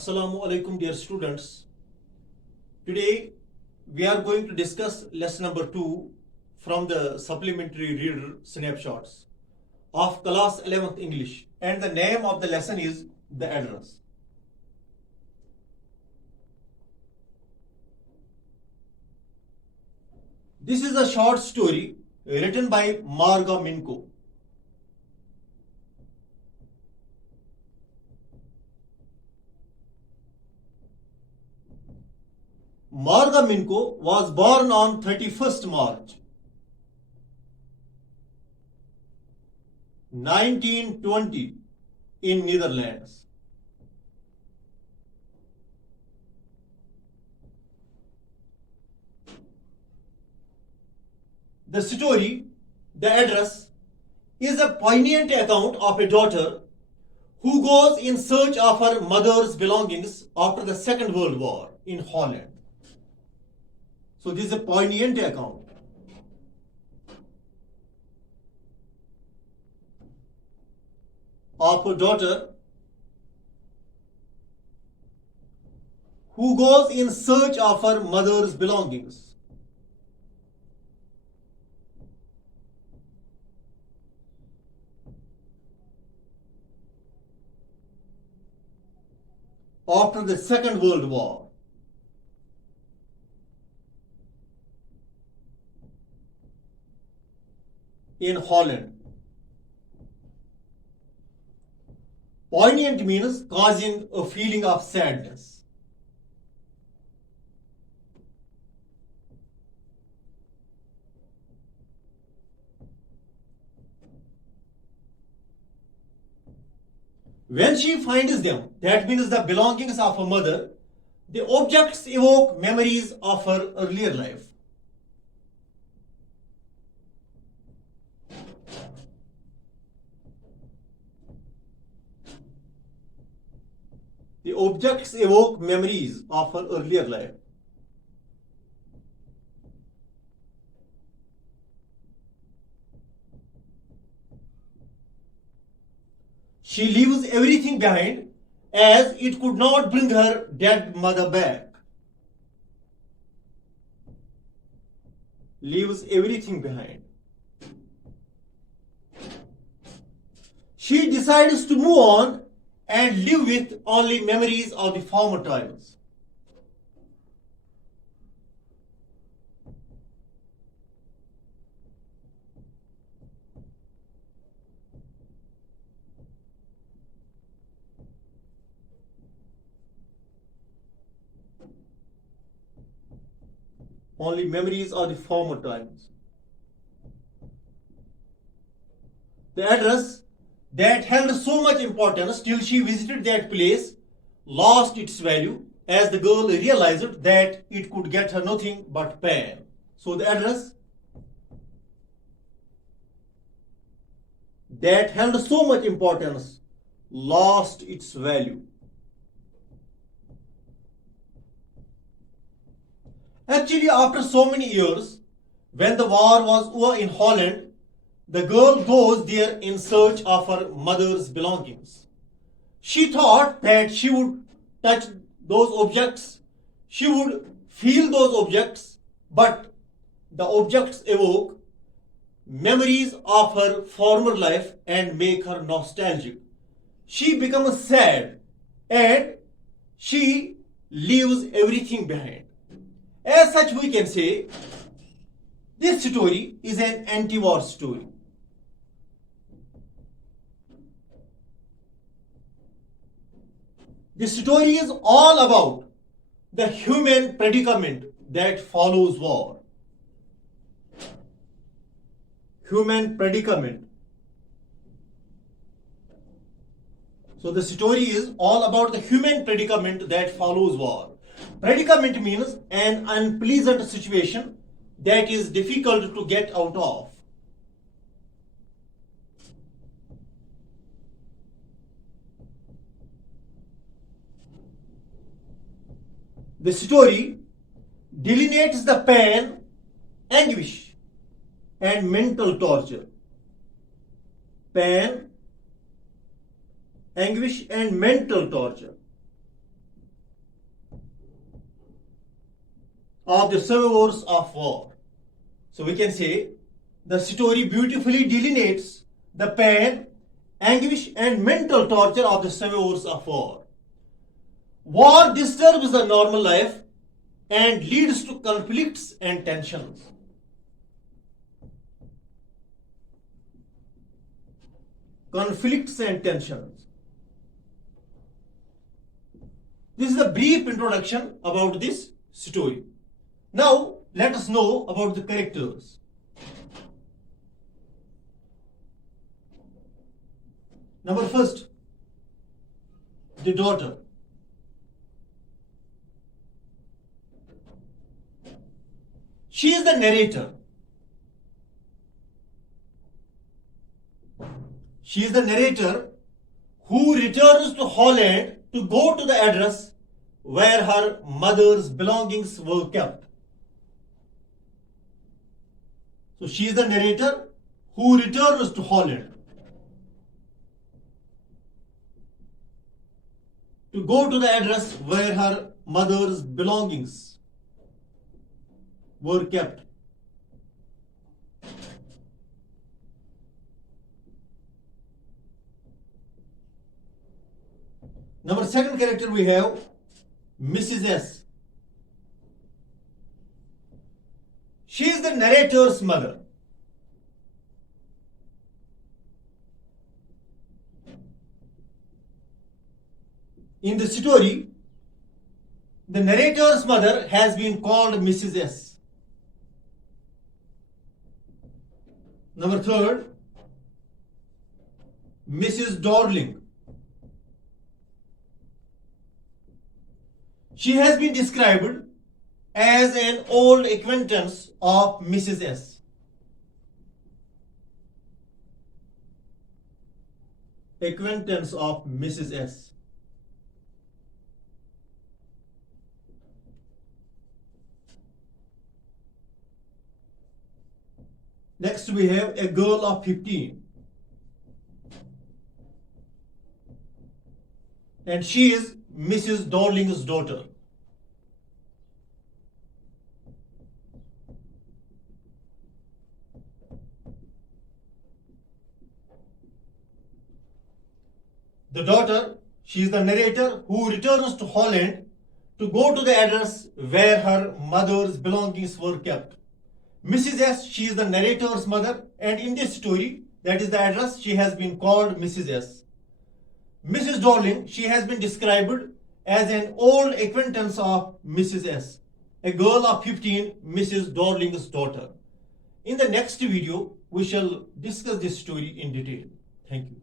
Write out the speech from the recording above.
Assalamu alaikum, dear students. Today we are going to discuss lesson number 2 from the supplementary reader Snapshots of class 11th English, and the name of the lesson is The Address. This is a short story written by Marga Minko. Marga Minko was born on 31st March 1920 in Netherlands. The story, The Address, is a poignant account of a daughter who goes in search of her mother's belongings after the Second World War in Holland. So this is a poignant account. Of a daughter who goes in search of her mother's belongings. After the Second World War. In Holland. Poignant means causing a feeling of sadness. When she finds them, that means the belongings of her mother, the objects evoke memories of her earlier life. The objects evoke memories of her earlier life. She leaves everything behind as it could not bring her dead mother back. Leaves everything behind. She decides to move on and live with only memories of the former times. Only memories of the former times. The address that held so much importance till she visited that place lost its value as the girl realized that it could get her nothing but pain. So the address that held so much importance lost its value. Actually, after so many years, when the war was over in Holland, the girl goes there in search of her mother's belongings. She thought that she would touch those objects, she would feel those objects, but the objects evoke memories of her former life and make her nostalgic. She becomes sad and she leaves everything behind. As such, we can say this story is an anti-war story. The story is all about the human predicament that follows war. Human predicament. So the story is all about the human predicament that follows war. Predicament means an unpleasant situation that is difficult to get out of. The story delineates the pain, anguish, and mental torture. Pain, anguish, and mental torture of the survivors of war. So we can say the story beautifully delineates the pain, anguish, and mental torture of the survivors of war. War disturbs the normal life and leads to conflicts and tensions. Conflicts and tensions. This is a brief introduction about this story. Now, let us know about the characters. Number first, the daughter. She is the narrator. She is the narrator who returns to Holland to go to the address where her mother's belongings were kept. So she is the narrator who returns to Holland to go to the address where her mother's belongings were kept. Number second character we have Mrs. S. She is the narrator's mother. In the story, the narrator's mother has been called Mrs. S. Number third, Mrs. Dorling. She has been described as an old acquaintance of Mrs. S. Acquaintance of Mrs. S. Next we have a girl of 15. And she is Mrs. Dorling's daughter. The daughter, she is the narrator who returns to Holland to go to the address where her mother's belongings were kept. Mrs. S, she is the narrator's mother, and in this story, that is the address, she has been called Mrs. S. Mrs. Dorling, she has been described as an old acquaintance of Mrs. S, a girl of 15, Mrs. Dorling's daughter. In the next video, we shall discuss this story in detail. Thank you.